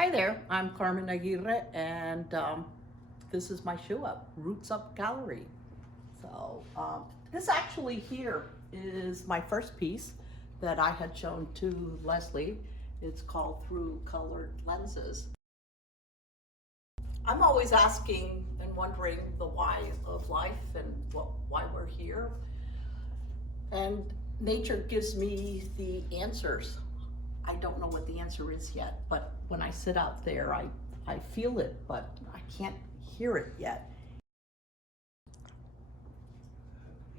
Hi there, I'm Carmen Aguirre, and this is my shoe up, Roots Up Gallery. So this actually here is my first piece that I had shown to Leslie. It's called Through Colored Lenses. I'm always asking and wondering the why of life and why we're here. And nature gives me the answers. I don't know what the answer is yet, but when I sit out there, I feel it, but I can't hear it yet.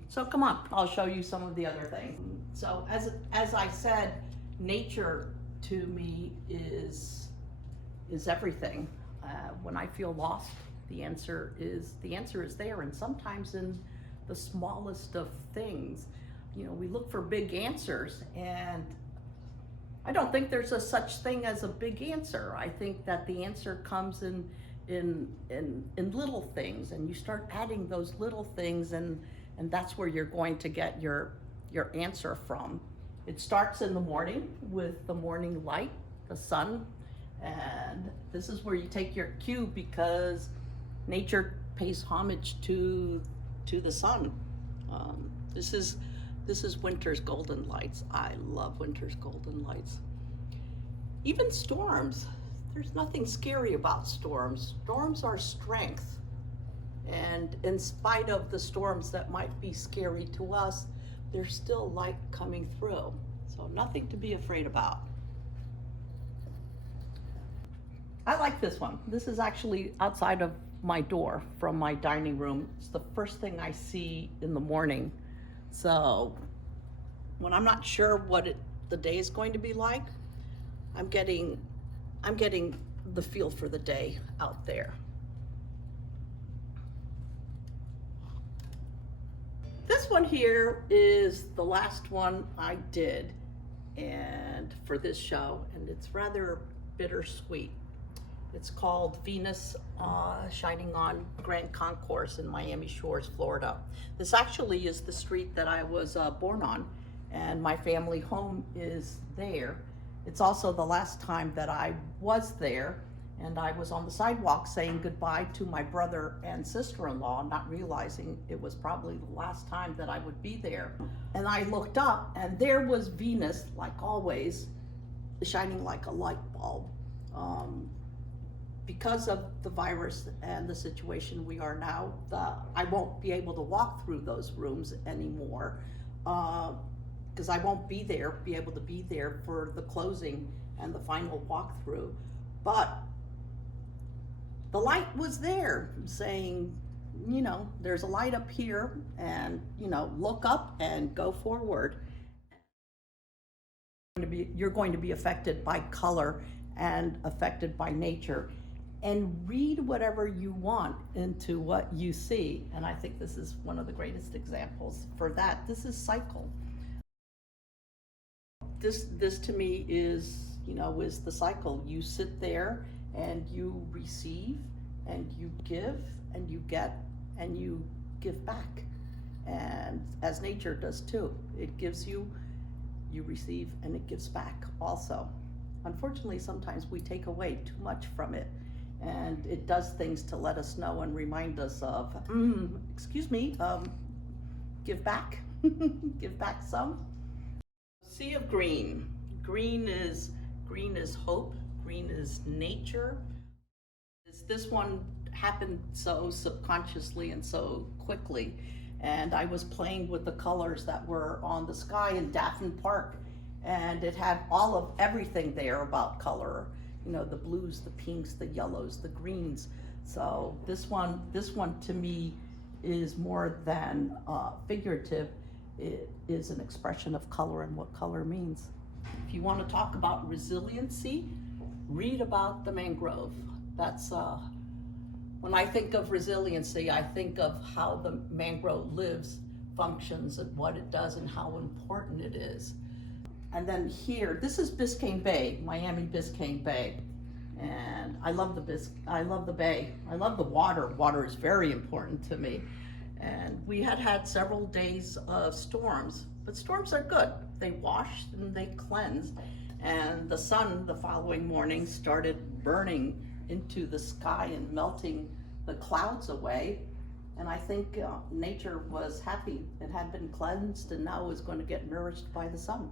So come on, I'll show you some of the other things. So as I said, nature to me is everything. When I feel lost, the answer is there, and sometimes in the smallest of things. You know, we look for big answers, and I don't think there's a such thing as a big answer. I think that the answer comes in little things, and you start adding those little things, and that's where you're going to get your answer from. It starts in the morning with the morning light, the sun, and this is where you take your cue, because nature pays homage to the sun. This is winter's golden lights. I love winter's golden lights. Even storms, there's nothing scary about storms. Storms are strength. And in spite of the storms that might be scary to us, there's still light coming through. So nothing to be afraid about. I like this one. This is actually outside of my door from my dining room. It's the first thing I see in the morning. So when I'm not sure what the day is going to be like, I'm getting the feel for the day out there. This one here is the last one I did and for this show, and it's rather bittersweet. It's called Venus Shining on Grand Concourse in Miami Shores, Florida. This actually is the street that I was born on, and my family home is there. It's also the last time that I was there, and I was on the sidewalk saying goodbye to my brother and sister-in-law, not realizing it was probably the last time that I would be there. And I looked up, and there was Venus, like always, shining like a light bulb. Because of the virus and the situation we are now, I won't be able to walk through those rooms anymore, because I won't be able to be there for the closing and the final walkthrough. But the light was there saying, you know, there's a light up here, and, you know, look up and go forward. You're going to be affected by color and affected by nature, and read whatever you want into what you see. And I think this is one of the greatest examples for that. This is cycle. This to me is, you know, is the cycle. You sit there and you receive and you give and you get and you give back. And as nature does too. It gives you receive, and it gives back also. Unfortunately, sometimes we take away too much from it, and it does things to let us know and remind us of, excuse me, give back, give back some. Sea of green. Green is hope. Green is nature. This one happened so subconsciously and so quickly, and I was playing with the colors that were on the sky in Daphne Park, and it had all of everything there about color. You know, the blues, the pinks, the yellows, the greens. So this one to me is more than figurative. It is an expression of color and what color means. If you want to talk about resiliency, read about the mangrove. That's when I think of resiliency, I think of how the mangrove lives, functions, and what it does, and how important it is. And then here, this is Biscayne Bay, Miami Biscayne Bay. And I love the bay. I love the water. Water is very important to me. And we had several days of storms, but storms are good. They wash and they cleanse. And the sun the following morning started burning into the sky and melting the clouds away. And I think nature was happy. It had been cleansed and now was going to get nourished by the sun.